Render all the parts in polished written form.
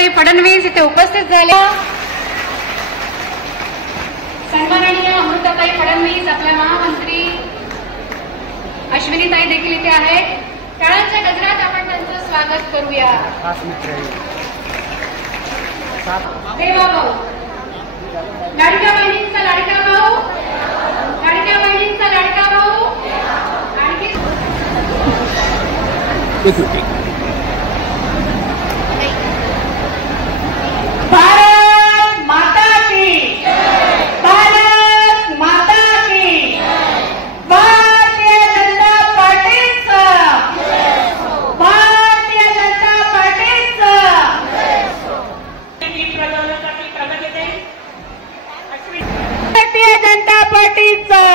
अमृताताई फडणवीस इथे उपस्थित झाल्या। सन्माननीय अमृताताई फडणवीस, आपल्या महामंत्री अश्विनीताई देखील इथे आहेत। टाळ्यांच्या गजरात आपण त्यांचं स्वागत करूया। देवा भाऊ, लाडक्या बहिणींचा लाडका भाऊ, लाडक्या बहिणींचा लाडका भाऊ, आणखी भारत माता की, भारत माता की, भारतीय जनता पार्टीचं, भारतीय जनता पार्टीचं भारतीय जनता पार्टीचं,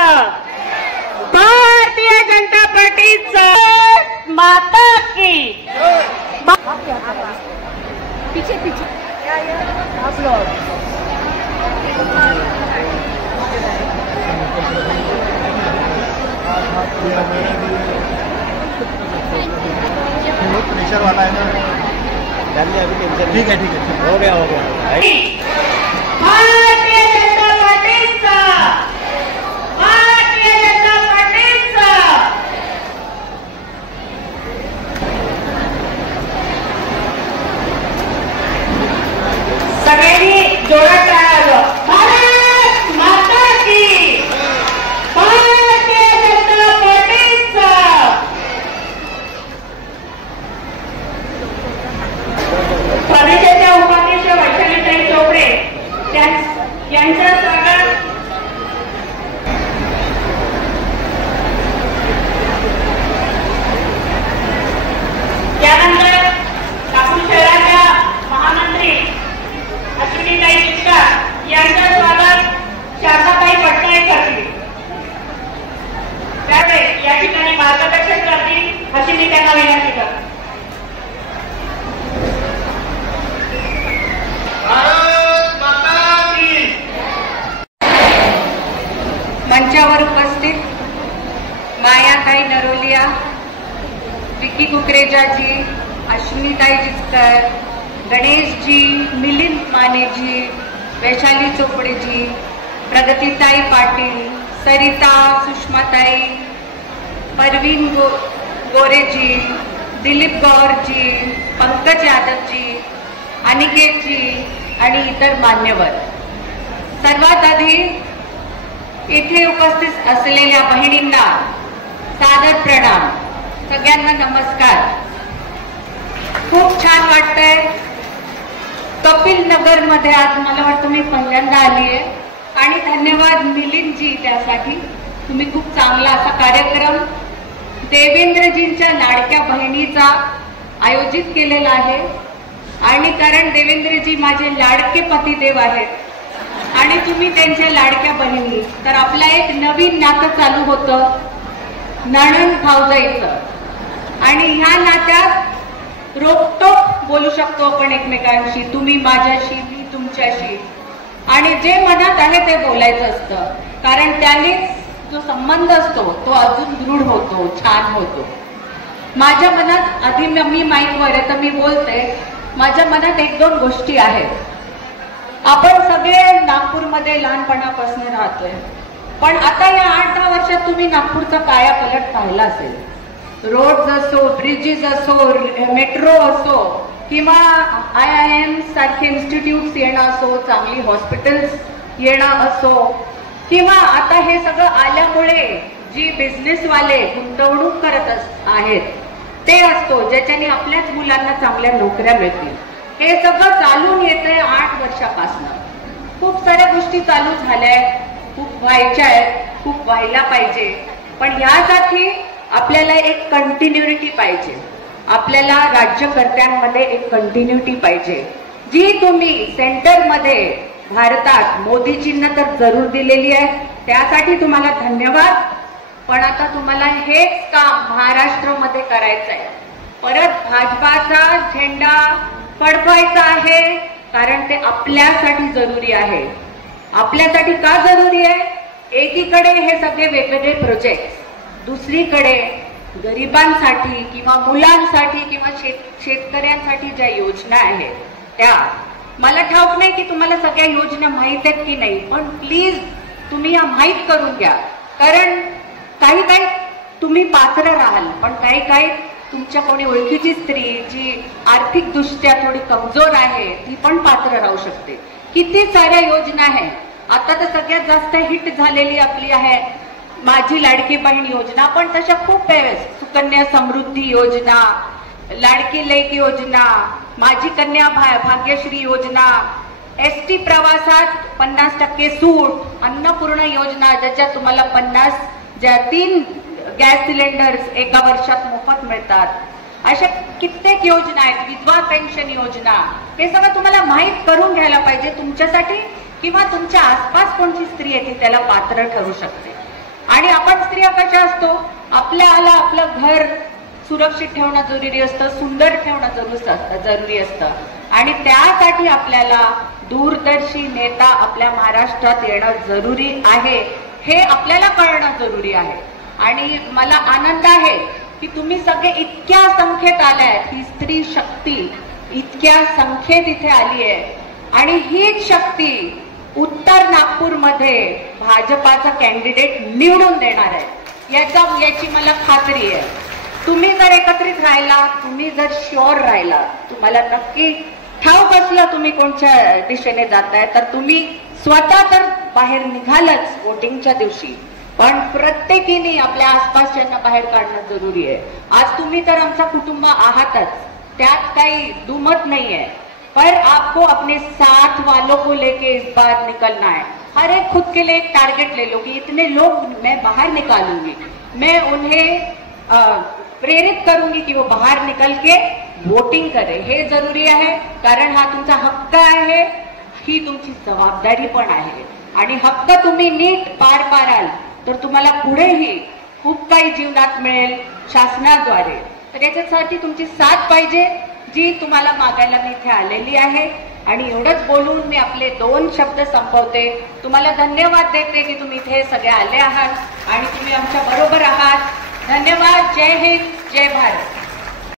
भारतीय जनता पार्टीचं माता की। पीछे पीछे आप लोग प्रेशर वाला है ना, ठीक है हो गया भारतीय जनता पार्टीचा, भारतीय जनता पार्टीचा सगळ्यांनी जोरात टाळावं। भारत माता की, भारतीय जनता पार्टीचा। परिषदेच्या उपाध्यक्ष वैशालीताई चोपडे यांचं स्वागत। त्यानंतर नागपूर शहराच्या महामंत्री अश्विनीताई चिटकर यांचं स्वागत शारदाताई पटनायक करतील। त्यावेळी या ठिकाणी मार्गदर्शन करतील अशी मी त्यांना विनंती करते। भारत माता की। मंचावर उपस्थित मायाताई नरोलिया, विकी कुकरेजाजी, अश्विनीताई जिचकर, गणेशजी, मिलिंद मानेजी, वैशाली चोपडेजी, प्रगतीताई पाटील, सरिता, सुषमाताई, परवीन गोरेजी, दिलीप गौरजी, पंकज यादवजी, अनिकेतजी आणि इतर मान्यवर। सर्वात आधी इथे उपस्थित असलेल्या बहिणींना सादर प्रणाम, सगळ्यांना नमस्कार। खूप छान वाटतंय। कपिल नगर मध्ये आज मला वाटतं मी पहिल्यांदा आली आहे आणि धन्यवाद मिलिंदजी त्यासाठी। तुम्ही खूप चांगला असा कार्यक्रम देवेंद्रजींच्या लाडक्या बहिणीचा आयोजित केलेला आहे आणि कारण देवेंद्रजी माझे लाडके पतिदेव आहेत आणि तुम्ही त्यांच्या लाडक्या बहिणी, तर आपला एक नवीन नातं चालू होतं नणंद भाऊजाईचं आणि ह्या नात्यात रोखटोक बोलू शकतो आपण एकमेकांशी, तुम्ही माझ्याशी, मी तुमच्याशी, आणि जे मनात आहे ते बोलायचं असतं कारण त्याने जो संबंध असतो तो अजून दृढ होतो, छान होतो। माझ्या मनात आधी मी माईकवर आहे तर मी बोलते, माझ्या मनात एक दोन गोष्टी आहेत। आपण सगळे नागपूरमध्ये लहानपणापासून राहतोय, पण आता या 8-10 वर्षात तुम्ही नागपूरचा कायापलट पाहिला असेल। रोड्स असो, ब्रिजेस असो, मेट्रो असो किंवा IIM सारखे इन्स्टिट्यूट्स येणं असो, चांगली हॉस्पिटल्स येणं असो, किंवा आता हे सगळं आल्यामुळे जी बिझनेसवाले गुंतवणूक करत आहेत ते असतो ज्याच्याने आपल्याच मुलांना चांगल्या नोकऱ्या मिळतील, हे सगळं चालून येतंय 8 वर्षापासून। खूप साऱ्या गोष्टी चालू झाल्या, खूप व्हायच्या आहेत, खूप व्हायला पाहिजे, पण यासाठी आपल्याला एक कंटिन्युटी पाहिजे। आपल्याला राज्यकर्त्यांमध्ये एक कंटिन्युटी पाहिजे, जी तुम्ही सेंटरमध्ये भारतात मोदीजींना तर जरूर दिलेली आहे, त्यासाठी तुम्हाला धन्यवाद। पण आता तुम्हाला हेच काम महाराष्ट्रामध्ये करायचं आहे। परत भाजपाचा झेंडा फडकवायचा आहे कारण ते आपल्यासाठी जरुरी आहे। आपल्यासाठी का जरुरी आहे? एकीकडे हे सगळे वेगवेगळे प्रोजेक्ट, दुसरीकडे गरिबांसाठी किंवा मुलांसाठी किंवा शेतकऱ्यांसाठी ज्या योजना आहेत त्या मला ठाऊक नाही की तुम्हाला सगळ्या योजना माहित आहेत की नाही, पण प्लीज तुम्ही या माहीत करून घ्या. कारण काही काही तुम्ही पात्र राहाल, पण काही काही तुमच्या कोणी ओळखीची स्त्री जी आर्थिक दृष्ट्या थोडी कमजोर आहे ती पण पात्र राहू शकते. किती साऱ्या योजना आहे. आता तर सगळ्यात जास्त हिट झालेली आपली आहे माझी लाडकी बहीण योजना, पण तशा खूप आहे. सुकन्या समृद्धी योजना, लाडकी लेक योजना, माझी कन्या भाग्यश्री योजना, एसटी प्रवासात 50% सूट, अन्नपूर्ण योजना ज्याच्यात तुम्हाला 3 गॅस सिलेंडर्स एका वर्षात मोफत मिळतात. अशा कित्येक योजना आहेत. विधवा पेन्शन योजना, हे सगळं तुम्हाला माहीत करून घ्यायला पाहिजे तुमच्यासाठी किंवा तुमच्या आसपास कोणती स्त्री आहे ती त्याला पात्र ठरू शकते. आणि आपण स्त्रिया कशा असतो, आपल्याला आपलं घर सुरक्षित ठेवणं जरुरी असतं, सुंदर ठेवणं जरुरी असतं. आणि त्यासाठी आपल्याला दूरदर्शी नेता आपल्या महाराष्ट्रात येणं जरुरी आहे, हे आपल्याला कळणं जरुरी आहे. आणि मला आनंद आहे की तुम्ही सगळे इतक्या संख्येत आलाय. ही स्त्री शक्ती इतक्या संख्येत इथे आली आहे आणि हीच शक्ती उत्तर नागपूरमध्ये भाजपाचा कॅन्डिडेट निवडून देणार आहे, याची मला खात्री आहे. तुम्ही जर एकत्रित राहिला, तुम्ही जर शुअर राहिला, तुम्हाला नक्की ठाऊक असलं तुम्ही कोणत्या दिशेने जाताय, तर तुम्ही स्वतः तर बाहेर निघालच वोटिंगच्या दिवशी, पण प्रत्येकीने आपल्या आसपासच्यांना बाहेर काढणं जरुरी आहे. आज तुम्ही तर आमचा कुटुंब आहातच, त्यात काही दुमत नहीं है, पर आपको अपने साथ वालों को लेके इस बार निकलना है. हर एक खुद के लिए एक टारगेट ले लो कि इतने लोग मैं बाहर निकालूंगी, मैं उन्हें प्रेरित करूंगी कि वो बाहर निकल के वोटिंग करे. हे जरुरी आहे, कारण हा तुमचा हक्क आहे, ही तुमची जबाबदारी पण आहे. आणि हक्क तुम्ही नीट पार पाडाल तर तुम्हाला पुढेही खूप काही जीवनात मिळेल शासनाद्वारे. तर याच्यासाठी तुमची साथ पाहिजे, जी तुम्हाला मागायला मी इथे आलेली आहे. आणि एवढंच बोलून मी आपले 2 शब्द संपवते. तुम्हाला धन्यवाद देते की तुम्ही इथे सगळे आले आहात आणि तुम्ही आमच्या बरोबर आहात. धन्यवाद. जय हिंद, जय भारत.